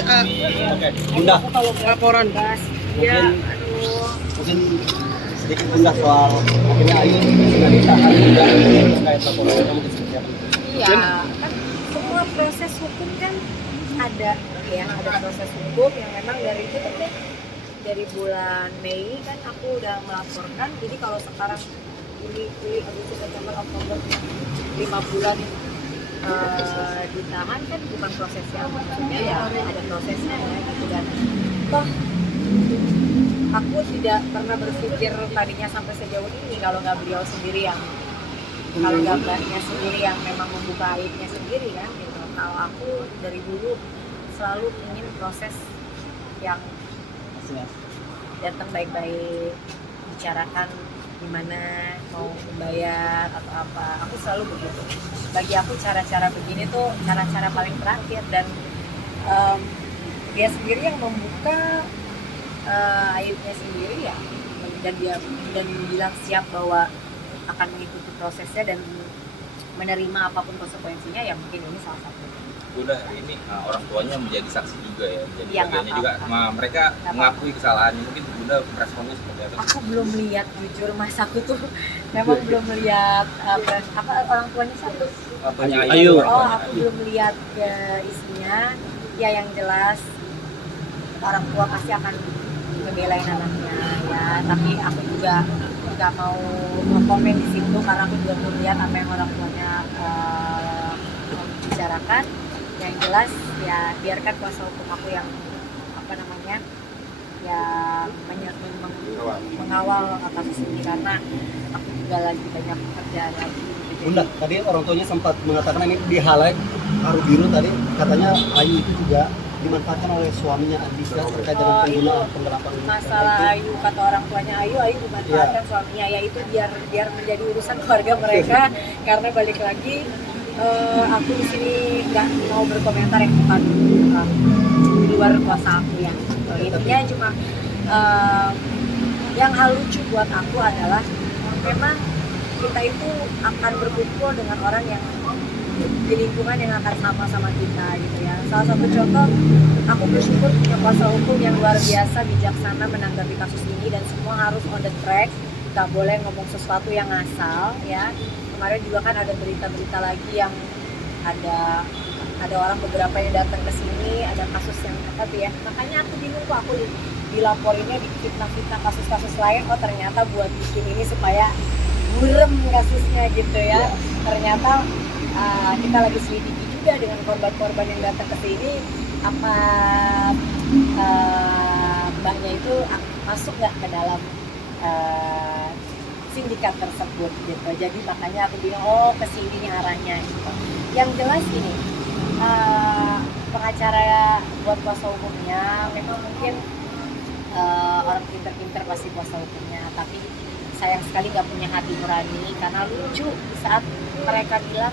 Oke, Bunda, laporan. Iya, mungkin sedikit Bunda soal akhirnya Ayu sudah ditahan juga terkait laporannya mungkin seperti apa? Iya, kan semua proses hukum kan ada ya, ada proses hukum yang memang dari itu kan dari bulan Mei kan aku udah melaporkan. Jadi kalau sekarang ini Agustus, September, Oktober 5 bulan ditahan kan bukan proses yang maksudnya ya ada prosesnya ya gitu. Dan toh aku tidak pernah berpikir tadinya sampai sejauh ini kalau nggak beliau sendiri yang sendiri yang memang membuka aibnya sendiri kan gitu. Kalau aku dari dulu selalu ingin proses yang datang baik-baik, bicarakan gimana mau membayar atau apa. Aku selalu begitu. Bagi aku cara-cara begini tuh cara-cara paling terakhir. Dan dia sendiri yang membuka aibnya sendiri ya, dan dia bilang siap bahwa akan mengikuti prosesnya dan menerima apapun konsekuensinya, ya mungkin ini salah satu. Udah ini orang tuanya menjadi saksi juga ya, menjadi Ya, bagiannya juga. Mereka mengakui kesalahannya, mungkin Bunda responnya seperti apa? Aku belum lihat, jujur mas, aku tuh memang belum lihat apa orang tuanya siapa? Ayu. Oh, aku belum lihat isinya. Ya yang jelas orang tua pasti akan ngebelain anaknya ya, tapi aku juga nggak mau komen di situ karena aku juga belum lihat apa yang orang tuanya bicarakan. Yang jelas ya biarkan kuasa hukum aku yang mengawal kasus ini, karena aku juga lagi banyak pekerjaan lagi. Bunda, tadi orang tuanya sempat mengatakan ini di highlight Haru Biru tadi katanya Ayu itu juga dimanfaatkan oleh suaminya Andika terkait dengan penggunaan penggelapan masalah Ayu, kata orang tuanya Ayu dimanfaatkan suaminya, ya itu biar menjadi urusan keluarga mereka. Karena balik lagi aku di sini nggak mau berkomentar yang bukan di luar kuasa aku ya. Intinya cuma yang hal lucu buat aku adalah memang kita itu akan berkumpul dengan orang yang di lingkungan yang akan sama-sama kita gitu ya. Salah satu contoh, aku bersyukur punya kuasa hukum yang luar biasa bijaksana menanggapi kasus ini, dan semua harus on the track, nggak boleh ngomong sesuatu yang ngasal ya. Kemarin juga kan ada berita-berita lagi yang ada orang beberapa yang datang ke sini, ada kasus yang apa ya, makanya aku bingung kok aku dilaporinnya di fitnah-fitnah kasus-kasus lain. Oh ternyata buat bikin ini supaya burem kasusnya gitu ya. Ternyata kita lagi selidiki juga dengan korban-korban yang datang ke sini, apa mbaknya itu masuk nggak ke dalam sindikat tersebut gitu. Jadi makanya aku bilang ke sini arahnya gitu. Yang jelas ini pengacara buat kuasa hukumnya memang mungkin orang pinter-pinter pasti kuasa hukumnya, tapi sayang sekali nggak punya hati nurani. Karena lucu saat mereka bilang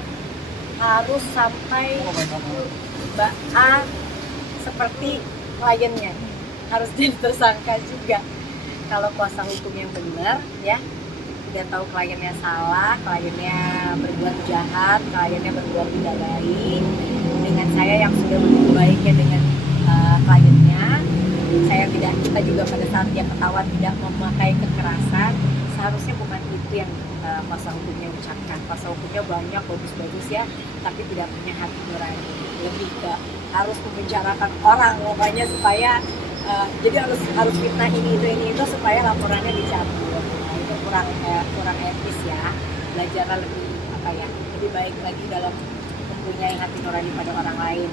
harus sampai Mbak A seperti kliennya harus jadi tersangka juga. Kalau kuasa hukum yang benar ya, udah tahu kliennya salah, kliennya berbuat jahat, kliennya berbuat tidak baik, dengan saya yang sudah berbuat baiknya dengan kliennya, kita juga pada saat dia ketahuan tidak memakai kekerasan, seharusnya bukan itu yang kuasa hukumnya ucapkan. Kuasa hukumnya banyak bagus-bagus ya, tapi tidak punya hati nurani, lebih ke harus membicarakan orang pokoknya supaya jadi harus fitnah ini itu supaya laporannya dicabut. Nah, itu kurang etis ya. Belajarlah lebih baik lagi dalam mempunyai hati nurani pada orang lain.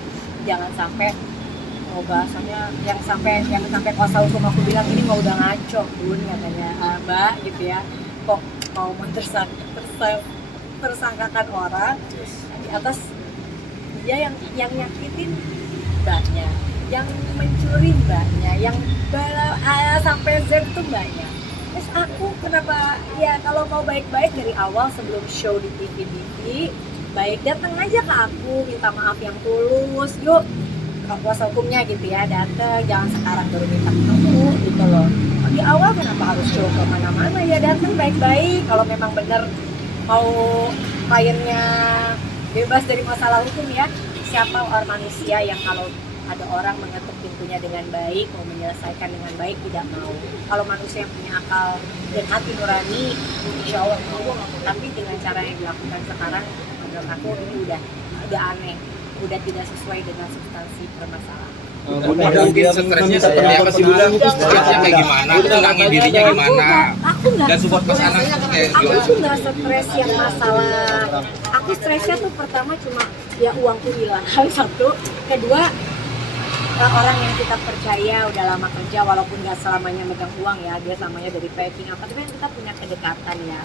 Jangan sampai bahasanya yang sampai kuasa hukum aku bilang ini mau udah ngaco Bun, katanya Mbak gitu ya, kok mau tersangkakan orang di atas dia yang nyakitin mbaknya, yang mencuri mbaknya, yang A sampai Z tuh mbaknya. Terus aku kenapa ya, kalau mau baik-baik dari awal sebelum show di TV baik datang aja ke aku, minta maaf yang tulus, yuk kuasa hukumnya gitu ya, datang, jangan sekarang baru minta ketemu gitu loh. Di awal kenapa harus show kemana-mana, ya datang baik-baik. Kalau memang benar mau kliennya bebas dari masalah hukum ya, siapa orang manusia yang kalau ada orang mengetuk pintunya dengan baik, mau menyelesaikan dengan baik, tidak mau. Kalau manusia yang punya akal dan hati nurani, insya Allah mau. Tapi dengan cara yang dilakukan sekarang, menurut aku ini udah aneh, udah tidak sesuai dengan substansi permasalahan. Bunda mungkin stresnya seperti apa sih Bunda? Stresnya kayak gimana? Tenangin dirinya gimana? Aku nggak Dan support pasangan kayak aku gimana? tuh nggak stres yang masalah. Aku stresnya tuh pertama cuma ya uangku hilang satu, kedua orang yang kita percaya udah lama kerja walaupun nggak selamanya megang uang ya, dia selamanya dari packing apa, tapi kan kita punya kedekatan ya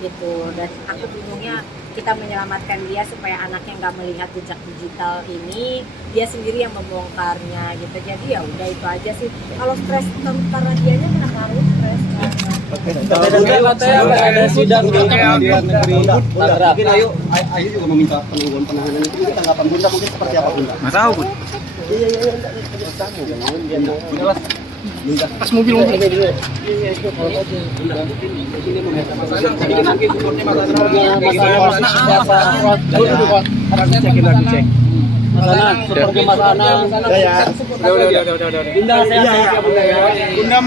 gitu. Dan aku bingungnya kita menyelamatkan dia supaya anaknya nggak melihat jejak digital ini, dia sendiri yang membongkarnya gitu. Jadi ya udah itu aja sih. Kalau stres karena dianya kenapa harus stres? ada sidang di pengadilan negeri Tangerang. Mungkin Ayu juga meminta penangguhan penahanan itu. Mungkin tanggapan Bunda mungkin seperti apa Bunda? Nggak tahu, Bun. Pas mobil. Seperti Mas Anang. Udah. Bunda, saya